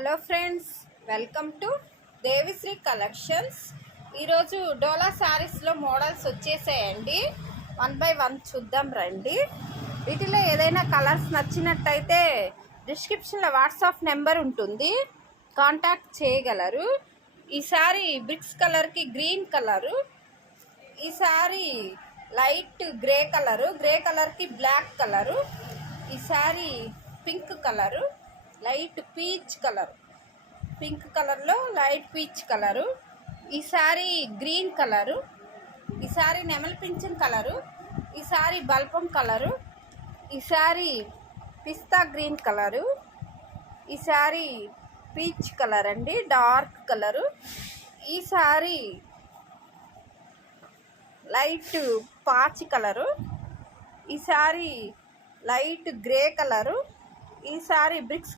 Hello friends, welcome to Devishri collections. ఈరోజు డోలా శారీస్లో మోడల్స్ వచ్చేసాయండి. 1 by 1 చూద్దాం రండి. వీటిలో ఏదైనా కలర్స్ నచ్చినట్టయితే డిస్క్రిప్షన్లో వాట్సాప్ నెంబర్ ఉంటుంది, కాంటాక్ట్ చేయగలరు. ఈ శారీ బ్రిక్స్ కలర్కి గ్రీన్ కలరు, ఈ శారీ లైట్ గ్రే కలర్కి బ్లాక్ కలరు, ఈ sari pink colour, light peach colour, pink కలర్లో లైట్ పీచ్ కలరు, ఈ శారీ గ్రీన్ కలరు, ఈ శారీ నెమలి పింఛన్ కలరు, ఈ శారీ బల్పం కలరు, ఈ శారీ పిస్తా గ్రీన్ కలరు, ఈ శారీ పీచ్ కలర్ అండి, డార్క్ కలరు, ఈ శారీ లైట్ పాచి కలరు, ఈ శారీ లైట్ గ్రే కలరు, ఈ శారీ బ్రిక్స్